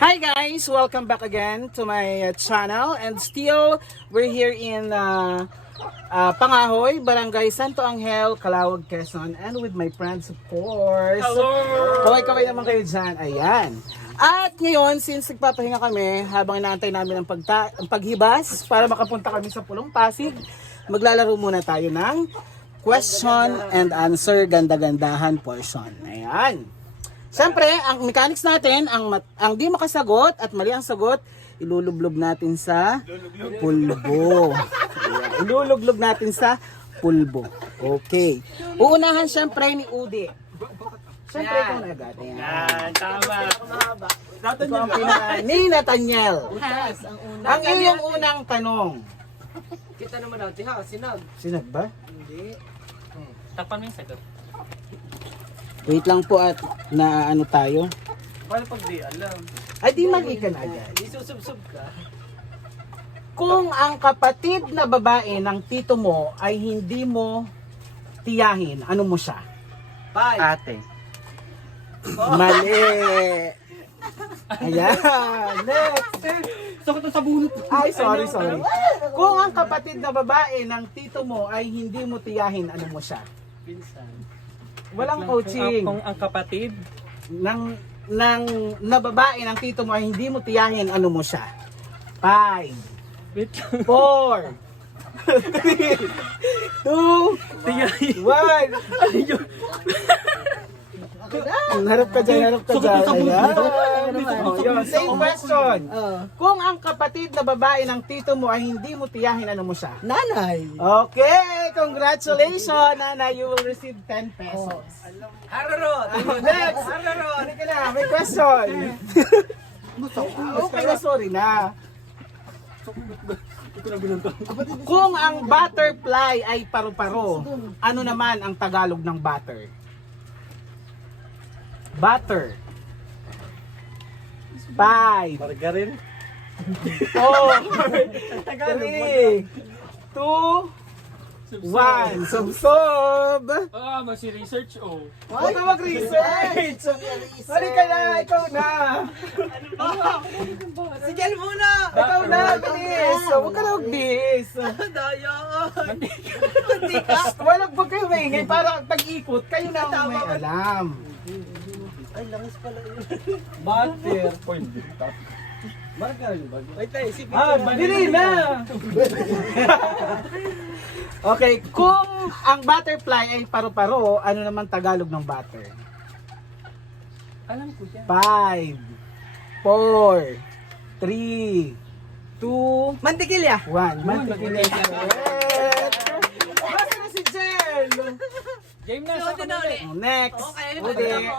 Hi guys! Welcome back again to my channel, and still we're here in Pangahoy, Barangay Santo Angel, Calawag, Quezon, and with my friends of course. Hello! Kaway-kaway naman kayo dyan. Ayan. At ngayon, since nagpapahinga kami, habang inaantay namin ang paghibas para makapunta kami sa Pulong Pasig, maglalaro muna tayo ng question and answer ganda-gandahan portion. Ayan. Siyempre, ang mechanics natin, ang di makasagot at mali ang sagot, ilulublob natin sa pulbo. Ayan. Ilulublob natin sa pulbo. Okay. Uunahan siyempre ni Udi. Siyempre ikaw na agad. Ayan. Yan, tama. Ikaw ang ni Nathaniel. Ang iyong unang tanong. Kita naman natin ha, sinag. Sinag ba? Hindi. Tapan mo yung sagot. Wait lang po at na ano tayo. Paano pag di alam? Ay di mali ka na agad. Di susub-sub ka. Kung ang kapatid na babae ng tito mo ay hindi mo tiyahin, ano mo siya? Bye. Ate. Mali! Ayan! Next! Sakot sa bunot. Ay, sorry. Kung ang kapatid na babae ng tito mo ay hindi mo tiyahin, ano mo siya? Pinsan. Walang coaching. Kung ang kapatid, Ng na babae ng tito mo ay hindi mo tiyahin, ano mo siya? 5, wait lang. 4, 3, 2, Tiyahin. 1. Harap ka dyan. Ayan. Yun, same question. Kung ang kapatid na babae ng tito mo ay hindi mo tiyahin, ano mo siya? Nanay. Okay, congratulations, Nana. You will receive 10 pesos. Hararot. Next! Hindi ka na, may question. Okay na, sorry na. Kung ang butterfly ay paru-paro, ano naman ang Tagalog ng butter? Butter. 5, Margarin. 4, 3, 2, 1. Sub-sub! Ah, masi-research oh. Huwag ka mag-research! Hali ka na, ikaw na! Sige muna. Ikaw na, bilis! Huwag ka na mag-bis! Daya. Huwag kayo maingay para pag-ikot, kayo na ang may alam. Ay, langis pala yun. Butter. Margarin ba? Wait tayo, isipin Dili na! Okay, kung ang butterfly ay paru-paro, ano naman Tagalog ng butter? Alam ko yan. 5, 4, 3, 2, Mantikilya. 1. Mantikilya. Basta na si Jel! Game na, Sige, sa na ulit. Next. Okay, Udi.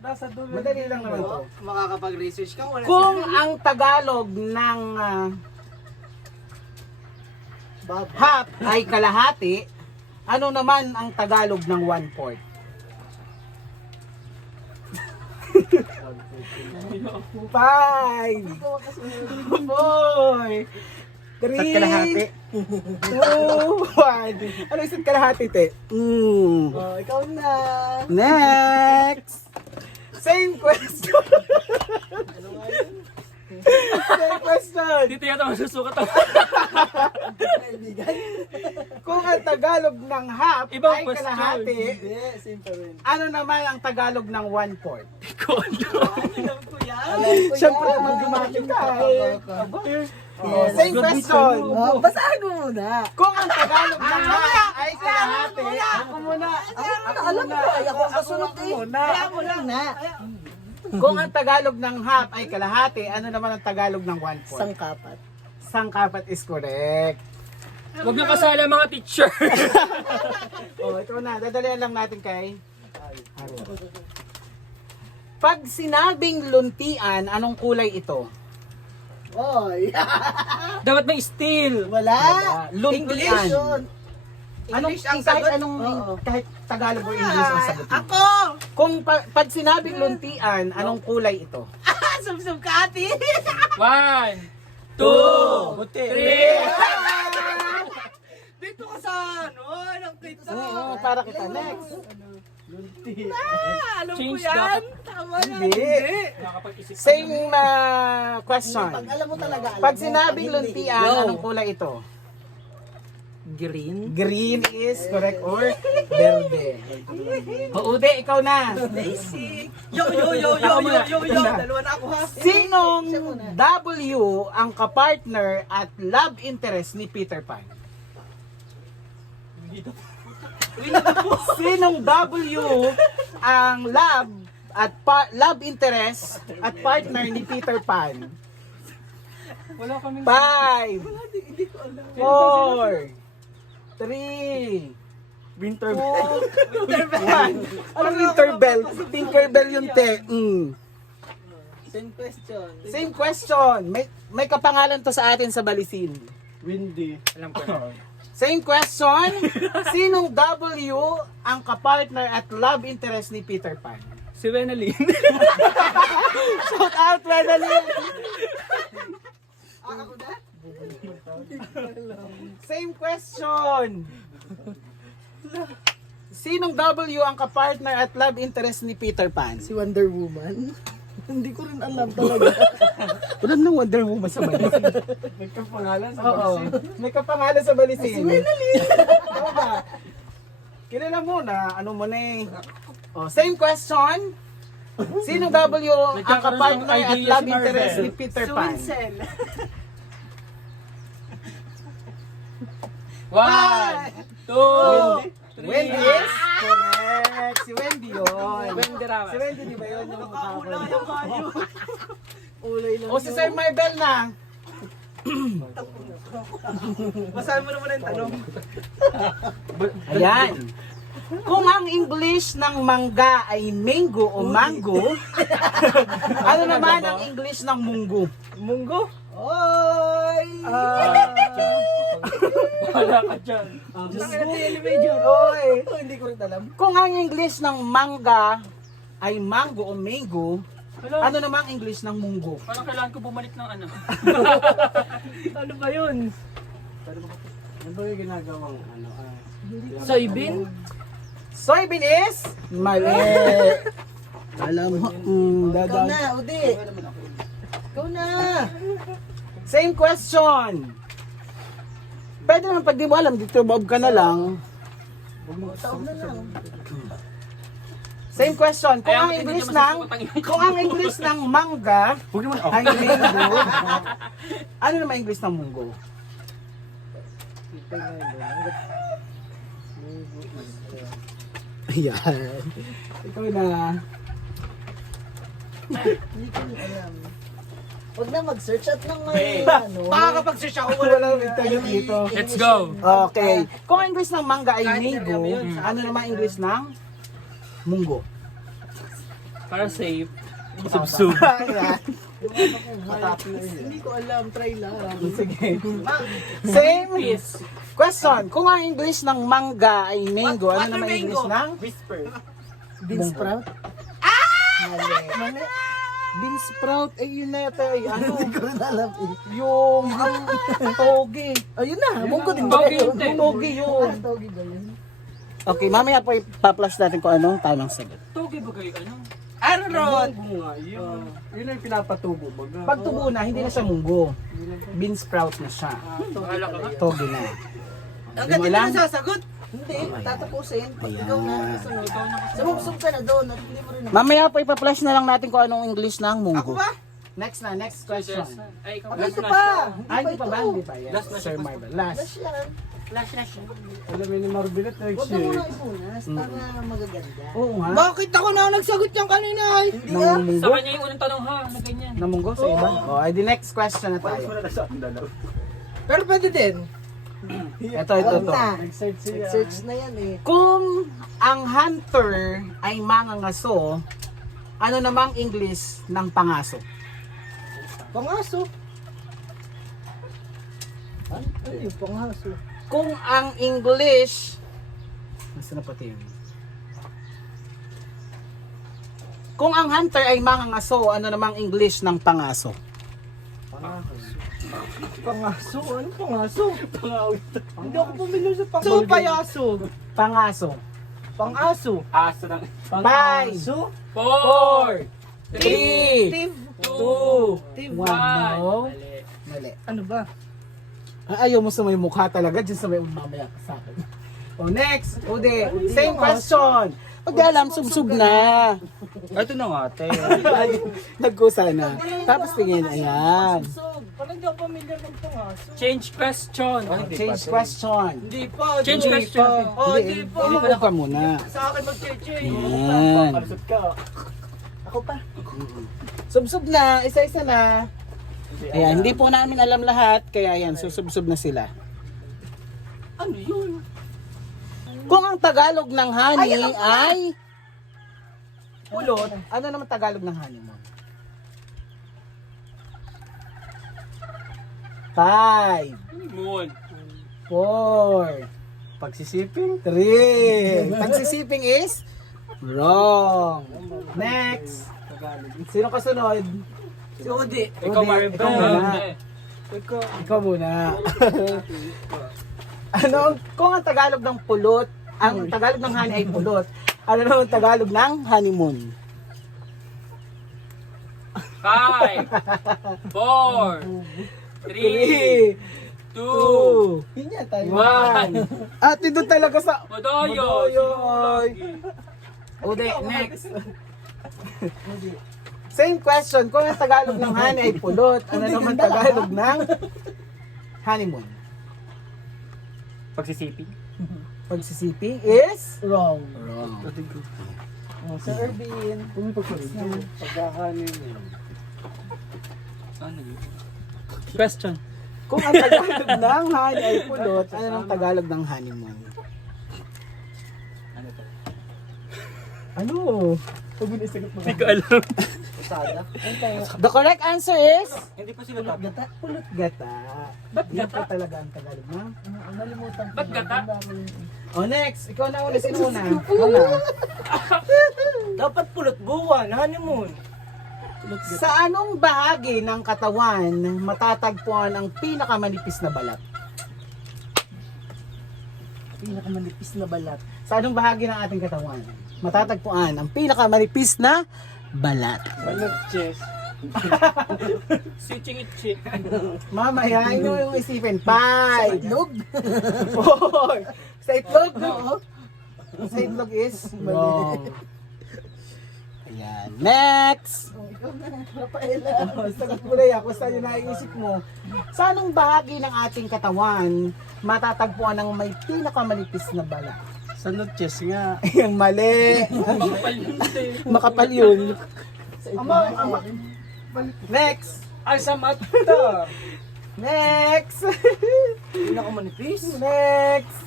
Nasa dulo. Madali lang naman to. Makakapag-research ka. Wala Kung ang Tagalog ng half ay kalahati, ano naman ang Tagalog ng 1/4? 5, 4, 3, kalahati. 2, 1. Ano isa't kalahati, te? Oh, ikaw na. Next! Same question! Same question! Dito yata masusukat ako. Kung ang Tagalog ng half Ibang ay question. kalahati, Hindi, simple rin. ano naman ang Tagalog ng 1/4? Alam ko yan. Siyempre, mag-gumati ka eh. Oh, same question. Oh, basahin mo muna. Kung ang Tagalog ng half ay kalahati, ako muna. Alam ko, ay ako kasunod eh. Kaya mo lang na. Kung ang Tagalog ng half ay kalahati, ano naman ang Tagalog ng 1/4? Sangkapat. Sangkapat is correct. Huwag na kasala mga teacher. Oh, ito na. Dadalian lang natin kay Haru. Pag sinabing luntian, anong kulay ito? Oy. Dapat may steel. Wala. Luntian. English yun. Anong English ang kahit sagot? anong Oo. kahit Tagalog o English ang sagot mo? Ako! Kung pag sinabing luntian, anong kulay ito? Sub-sub ka, ate. 1, 2, Buti. 3. Dito ka sa ano? Anong kita? Oo, para kita. Next. Alam ko Change yan. dapat. Tama yan. Hindi. Nakakapag-isip ka Same naman. question. Pag alam mo talaga, alam Pag mo. sinabing Pag hindi, luntian, yo. anong kulay ito? Green. Green is correct or verde? Ude, ikaw na. Basic. Yo. Dalawa na ako ha. Sinong W ang kapartner at love interest ni Peter Pan? Sinong W ang love interest at partner ni Peter Pan? Wala kaming... 5 4 3 Winter. 1 Anong Winterbell? Tinkerbell yung te. Same question. Same question. May kapangalan to sa atin sa Balisin. Windy. Alam ko na. Same question. Sinong W ang kapartner at love interest ni Peter Pan? Si Wenalyn. Shout out, Wenalyn! Same question. Sinong W ang kapartner at love interest ni Peter Pan? Si Wonder Woman. Hindi ko rin alam talaga. Wala nang Wonder Woman sa Balisin. May kapangalan sa Oo. May kapangalan sa Balisin. Si Wenalyn! Ano ba? Kilala mo na, ano mo na eh. Oh, same question. Sinong W ang Nagkakaroon ng kapartner at idea love si Marvel. interest ni Peter Pan? One, two, Wendy is correct. Si Wendy yun. Wendy Ramos. Si Wendy, di ba yun? Yung mukha ko. Ulay lang. O si Sir Marvel na. Basahin mo naman ang tanong. Ayan. Kung ang English ng mangga ay mango o mango, ano naman ang English ng munggo? Munggo? Oy! Wala ka dyan. Diyos ko. Major. Oy. Hindi ko rin alam. Kung ang English ng mangga ay mango o mango, Wala. ano naman ang English ng munggo? Parang kailangan ko bumalik ng ano. Ano ba yun? Ano ba yung ginagawang ano? Soybean? Soybean is mali. Alam mo. Ikaw na, Udi. Ikaw na. Same question. Pwede naman pag di mo alam, dito bob ka na lang. Taon na lang. Same question. Kung Kaya ang hindi English naman ng susukatan yun. kung ang English ng mangga ay mango, ano naman English ng munggo? Ayan. Ikaw na. Hindi ko rin alam. Huwag na mag-search at nang may ano. Makakapag-search ako, wala lang internet dito. Let's go. Okay. Kung ang English ng mangga ay mango, ano naman English ng munggo? Para safe. Subsub. Ayan. Hindi ko alam. Try lang. Sige. Same question. Kung ang English ng mangga ay mango, ano naman English ng Bean sprout? mali? Bean sprout, eh yun na yata, ano, Hindi ko rin alam eh. yung toge. Ayun na. Munggo din ba Toge yun? yun. Toge yun. Togi ba yun? Okay, mamaya po ipa-flash natin kung anong tamang sagot. Toge ba kayo ano? Arrot! Yun ang pinapatubo. Baga. Pag tubo na, hindi na siya munggo. Bean sprout na siya. Wala ka ba? Toge na. Ang Hindi mo ganda alam? na sasagot. Hindi, tatapusin. Ikaw na kasunod. Sumubsub ka na doon at hindi mo rin naman. Mamaya po ipa-flash na lang natin kung anong English ng munggo. Ako ba? Next na, next question. Ay, ikaw Ito na. pa! Hindi pa ba? Hindi pa. Yes, Last na Sir siya. Marvel. Last. Flash yan. Alam mo ni Marbilet Huwag na nag-share. muna ipunas para magaganda. Oo nga. Bakit ako na nagsagot yung kanina ay? Hindi Ng ah. munggo? Sa kanya yung unang tanong ha, na ganyan. Na munggo sa iba? Oh, ay the next question na tayo. Pero pwede din. Ito. Huwag na. Nag-search siya. Search na yan eh. Kung ang hunter ay mangangaso, ano namang English ng pangaso? Pangaso. Ano yung pangaso? Kung ang English... Nasaan na pati yun? Kung ang hunter ay mangangaso, ano namang English ng pangaso? Pangaso? Ano pangaso? Hindi ako pumili sa pangaso. So, payaso. Pangaso. Pang-aso. Aso ng... 5, 4, 3, Steve. 2, 1. No? Mali. Mali. Ano ba? Ayaw mo sa may mukha talaga, dyan sa may mamaya ka sa akin. O next, Ude, same question. Pag di alam, subsub na. Ito na nga, te. Nagkusa na. Tapos tingin, ayan. So, parang hindi ako pamilyar ng pang-aso. Change question. Change question. Hindi pa. Change hindi question. pa. Oh, Hindi, hindi pa. umupo ka muna. Sa akin mag-cheche. Ayan. Ako pa. Subsub na, isa-isa na. Ayan, hindi po namin alam lahat, kaya yan, susubsub na sila. Ano yun? Kung ang Tagalog ng honey ay pulot, ano naman Tagalog ng honey mo? 5, Moon. 4, Pagsisiping? 3. Pagsisiping is wrong. Next. Sino kasunod? Si Odi. Ikaw, Udi, Maribel. ikaw muna. Ikaw. Ikaw muna. Ano, kung ang Tagalog ng pulot, ang Tagalog ng honey ay pulot, ano naman ang Tagalog ng honeymoon? 5, 4, 3, 2, 2, yun yan tayo. 1. At ito talaga sa Modoyo. Modoyoy. Ude, next. Same question. Kung ang Tagalog ng honey ay pulot, ano naman Tagalog ng honeymoon? Pagsisiping. Pagsisiping is Wrong. wrong. Sir Ervin. Kung pagkakanin yun. Ano yun? Question. Kung ang Tagalog ng honey ay pulot, ano naman Tagalog ng honeymoon? Ano to? Ano? Hindi ko alam. Usada. The correct answer is Hindi pa sila tapos. Gata. pulot gata. Ba't Yan gata? po talaga ang Tagalog ng. Nalimutan ko. Ba't gata? O next, ikaw na ulit, sino una? Una. Dapat pulot buwan. Honeymoon. Sa anong bahagi ng katawan matatagpuan ang pinakamanipis na balat? Pinakamanipis na balat. Sa anong bahagi ng ating katawan matatagpuan ang pinakamanipis na balat? Balot chest. Si Chingitchi. Mamaya, inyo yung isipin. 5, itlog. 4. Sa itlog, no? Sa itlog is wrong. Ayan. Next! Ikaw na. Rafaela. Sagot mo na yan kung saan yung naiisip mo. Sa anong bahagi ng ating katawan matatagpuan ang may pinakamanipis na balat? Sa chest nga. Yung mali. Makapal yun, te. Makapal yun. Ama. Next! Ay, sa mata. Next! Pinakamanipis. Next!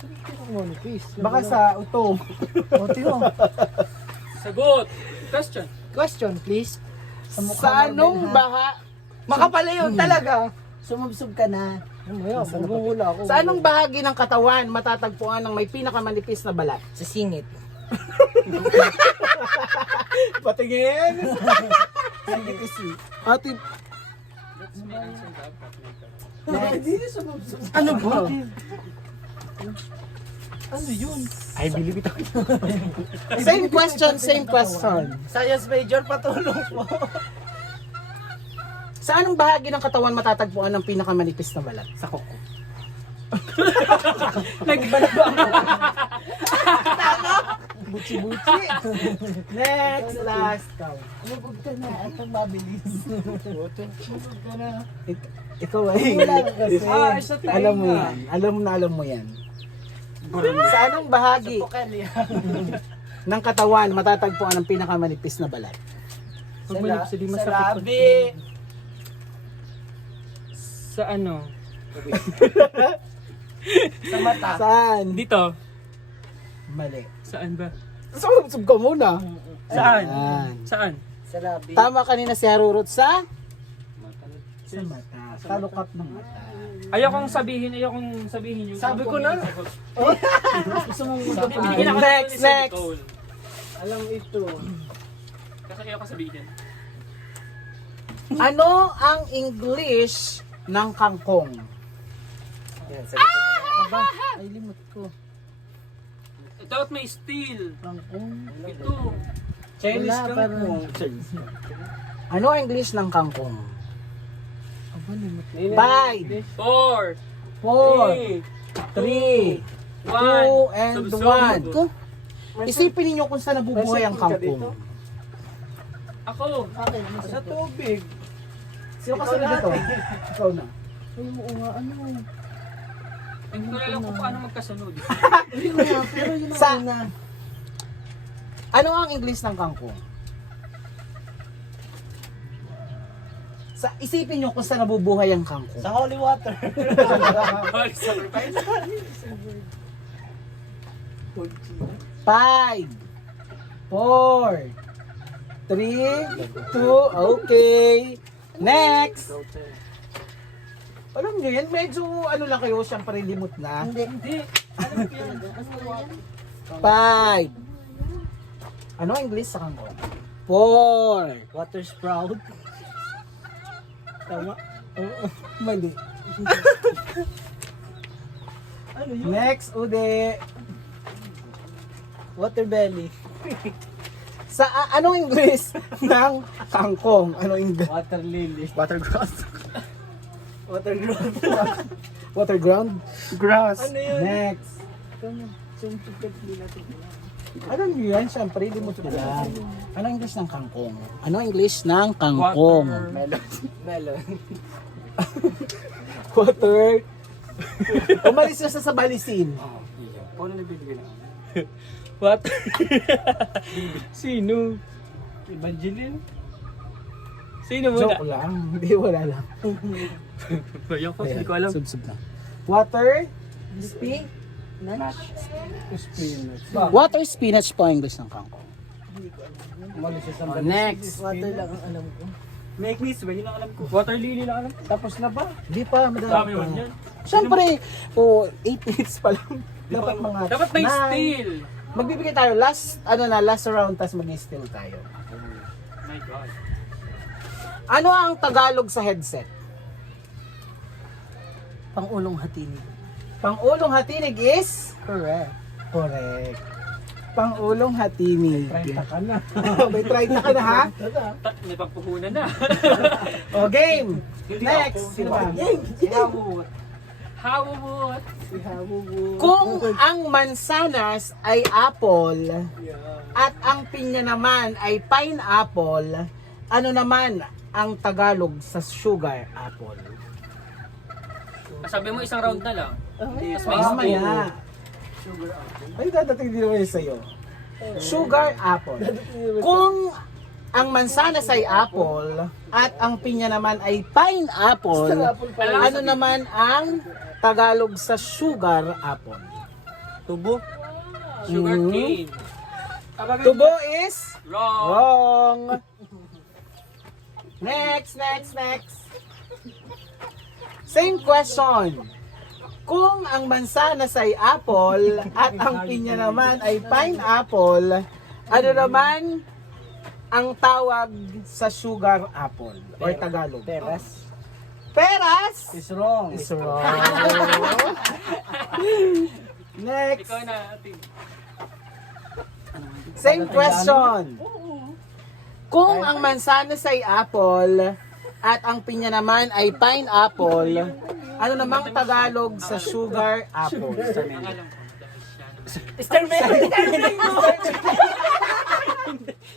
Pinakamanipis. Baka sa uto. Oti ho. Sagot. Question. Question, please. Sa anong baha... Makapala yun talaga. Sumubsob ka na. Ano yan? Maguhula ako. Sa anong bahagi ng katawan matatagpuan ang may pinakamanipis na balat? Sa singit. Patingin! Sige, isi. Ate, Ano ba? Ano yun? I believe it. same question, same question. Science major, patulong po. Sa anong bahagi ng katawan matatagpuan ang pinakamanipis na balat? Sa kuko. Buchi-buchi. Next, last. Lumubog ka na at ang mabilis. Ikaw ay. Ah, isa tayo Alam mo na. yan. Alam mo yan. Sa anong bahagi ng katawan matatagpuan ang pinakamanipis na balat? Pag manipis, di masakit. Sarabi. Sa ano? Sa mata. Saan? Dito. Mali. Saan ba? Sumubsob ka muna. Saan? Yan. Saan? Sarabi. Tama kanina si Harurot sa mata. Talukap ng mata. Ayokong sabihin yung... Sabi ko na. Gusto mong Binigyan ako next, ni Sir next. Nicole. Alam ito. Kasi ayoko sabihin. Ano ang English ng kangkong? Yan, sabi ko na. Aba, ay limot ko. Ito Dapat may steel. Kangkong. Ito. Chinese Wala, kangkong. Ano ang English ng kangkong? Nene, 5, 4, 4, 3, 2, and Subsub. 1. Isipin ninyo kung saan nabubuhay ang kangkong. Ako. Sa tubig. Sino kasunod dito? Ikaw na. Ay, oo nga, ano. Hindi ko alam kung paano magkasunod. Yun nga, pero yun ang Sa- una. Ano ang English ng kangkong? Isipin nyo kung saan nabubuhay ang kangkong. Sa holy water. Holy sacrifice. 5, 4, 3, 2, okay. Next! Alam nyo yan, medyo ano lang kayo, siyempre limot na. Hindi. Hindi. 5. Ano ang English sa kangkong? 4. Water sprout. Tama. Oo, mali. Ano yun? Next, Ude. Water belly. Sa anong English ng kangkong? Ano English? Water lily. Water grass. Water ground. Water ground? Grass. Ano yun? Next. Alam niyo yan, syempre, limot ko yan. Ano ang English ng kangkong? Ano ang English ng kangkong? Water. Melon. Water. Umalis na sa balisin. Paano nabibigyan na? Water. Sino? Evangeline? Sino muna? Joke lang. Hindi, wala lang. Bayan ko, hindi ko alam. Subsub lang. Water. Spinach. Water spinach po ang English ng kangkong. Umalis siya sa Next. Water lang ang alam ko. Make me swear, yun ang alam ko. Water lily lang alam. Tapos na ba? Hindi pa, Dami madami man pa. yan. Siyempre, 8 minutes pa lang. Dapat mga Dapat may 9. steel. Magbibigay tayo last round tas mag-steal tayo. My God. Ano ang Tagalog sa headset? Pangulong hatinig. Pangulong hatinig is Correct. correct. Pangulong hatinig. 30 ka na. May try na ka na ha? May pagpuhunan na. O game. Next. Sino ba? Sinamot. Hawot. Kung ang mansanas ay apple at ang pinya naman ay pineapple, ano naman ang Tagalog sa sugar apple? Sabi mo isang round na lang. Mas may steel. Mamaya. Ay, dadating din naman yun sa'yo. Sugar apple. Kung ang mansanas ay apple at ang pinya naman ay pineapple, ano naman ang Tagalog sa sugar apple? Tubo. Sugar Mhm. cane. Tubo is Wrong. wrong. Next. Same question. Kung ang mansanas ay apple at ang pinya naman ay pineapple, ano naman ang tawag sa sugar apple or Tagalog? Peras. Peras Is wrong. is wrong. Next. Ikaw na, ating. Same question. Kung ang mansanas ay apple at ang pinya naman ay pineapple, ano namang Tagalog sa sugar apple?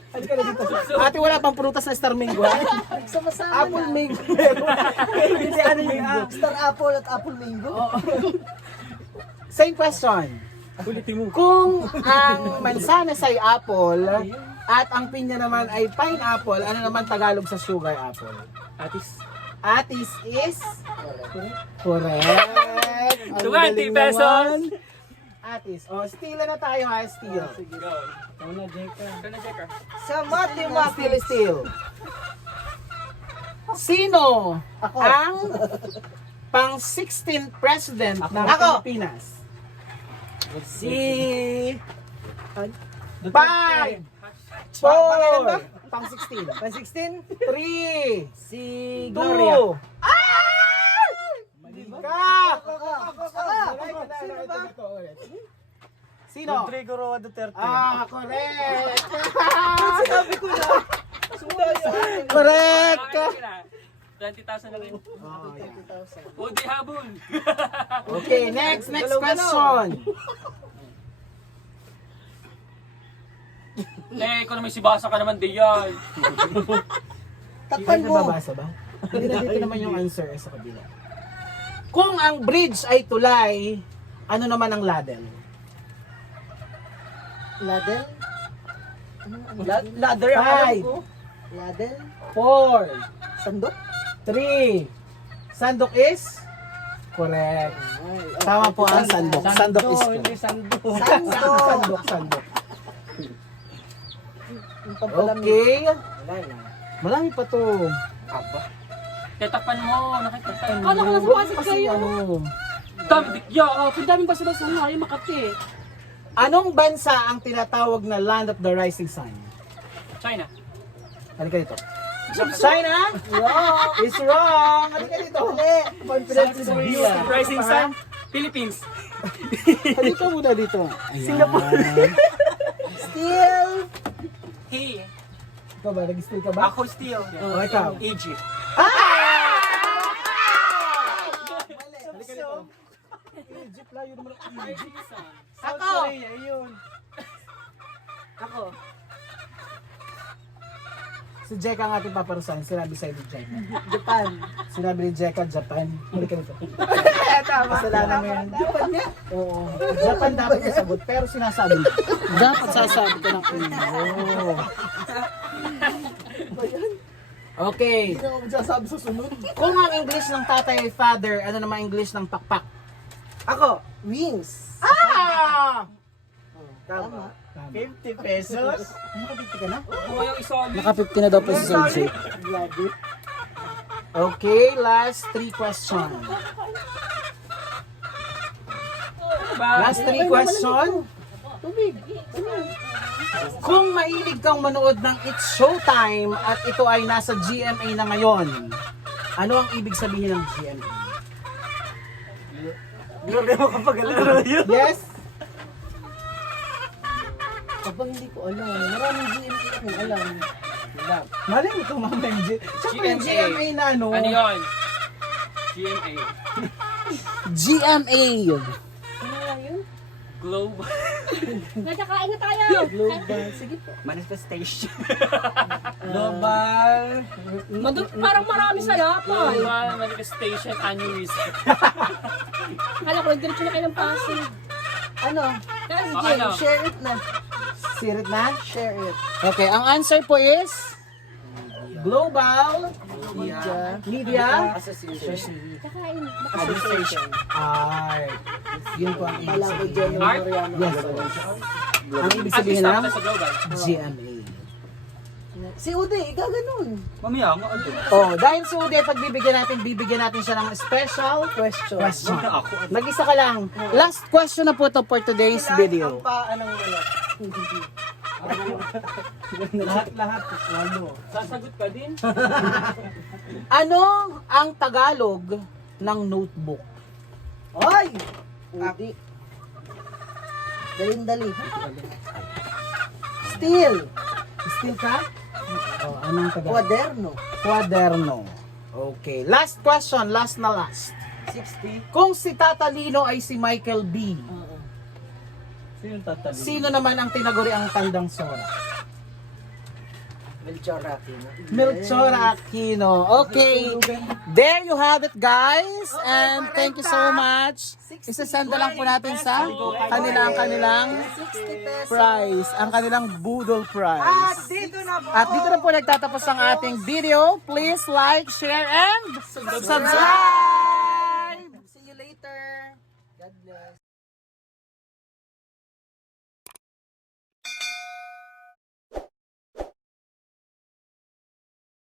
Ang alam ko. Ate, wala pang prutas na Star Mango. ha? Sama-sama Apple na. Mango. Hindi, ano yung Star Apple at Apple Mango? Same question. Kung ang mansanas ay apple at ang pinya naman ay pineapple, ano naman Tagalog sa sugar apple? Atis. Atis is correct. Ang 20 galing pesos. naman. Atis. O, steal na tayo ha, steal. Go. Una, Jeka. Ito na, Checker. Sa mathematics. Steal. Sino Ako. ang pang 16th president ng Ako. Pilipinas? Si Duterte. 5, Pangalan ba? 4, pang 16, Pan 16? 3, Si 2, Gloria. Ka! Saka. Sino ba? Sino? Rodrigo Roa Duterte. Ah, correct! Sinabi ko na. Sumaya. Correct! 20,000 na rin. Oh, yeah. 20,000. O, di habol. Okay, next Galaw-galaw. question. Ikaw naman si Basa ka naman di yan. Takpan Hindi mo. nababasa ba? Hindi na dito naman yung answer sa kabila. Kung ang bridge ay tulay, ano naman ang ladder? Ladel? Ladder ang alam Five. ko. Ladel? 4, Sandok? 3, sandok is? Correct. Tama po ang sandok. Sandok is Hindi correct. sando. Sandok! Sandok. Yung pampalamig. Okay. Wala na. Marami pa to. Tatakpan mo, nakikita. Kala ko nasa Pasig Kasi kayo. ano, Dami dikya. Ang daming basa-basa nga, yung Makati. anong bansa ang tinatawag na land of the rising sun? China. Halika dito. China? Wrong! Is wrong! Halika dito. Mali! Confidence is Korea. Rising Sun, Philippines. Halika muna dito. Singapore. Still! Hey, Ikaw ba? Nag-stay ka ba? Ako still. Oh, ikaw. Egypt. Halika dito. Egypt, layo naman ang Egypt. South Ako! Korea, yun. Ako. Si Jeka ang ating paparusahan. Sinabi sa'yo ni Jeka. Japan. Sinabi ni Jeka, Japan. Halika dito. Tama. Kasalanan mo yan. Japan nga. Oo. Japan dapat sasagot. Pero sinasabi mo. Dapat sasabi ko ng oo. Okay. Hindi na ako magsasabi sa sunod. Kung ang English ng tatay ay father, ano naman English ng pakpak? Ako. Wings. Ah! Tama. 50 pesos. Nakapiti ka na? Kung yung isoli. Naka-50 na daw po si Sir Jake. Okay, last 3 question. Last 3 question. Tubig. Kung mahilig kang manood ng It's Showtime at ito ay nasa GMA na ngayon, ano ang ibig sabihin ng GMA? Grabe mo kapag alaro yun. Yes? Kapag hindi ko alam. Maraming GMA akong alam. Mali mo itong mga G. Siyempre yung GMA. GMA na ano? Ano yun? GMA. GMA. Ano nga yun? Globe. Nagkakain na tayo. Global. Sige po. Manifestation. Global. Parang marami sa lapan. Global Manifestation Aneurysm. Kala ko, diretso na kayo ng Pasig. Ano? Kaya si Oh, Jay, ano? Share it na. Sirit na? Share it. Okay, ang answer po is Global Media kakain. Association. Art. Yun po ang ibig Wala ko sabihin. dyan yung Art? Mariano. Yes. Ang ibig sabihin Artista ng sa global. GMA. Si Uday, gaganon. Mamaya mo. Oh, dahil si Uday, bibigyan natin siya ng special Question. question. Ako. Mag-isa ka lang. Last question na po to for today's video. Ang paa ng wala. Lahat. Walo. Sasagot ka din. Ano ang Tagalog ng notebook? Ay! Udi. Dali. Steel. Still ka? Oh, anong Tagalog? Kwaderno. Kwaderno. Okay. Last question. Last na last. 60. Kung si Tata Lino ay si Michael B., Sino tatalino? sino naman ang tinaguri ang tandang Sora? Melchor Aquino. Melchor Aquino. Okay. There you have it, guys. And thank you so much. Isasenda lang po natin sa kanilang 60 pesos. prize. Ang kanilang Boodle At prize. dito na po. At dito na po nagtatapos ang ating video. Please like, share, and subscribe! See you later. God bless.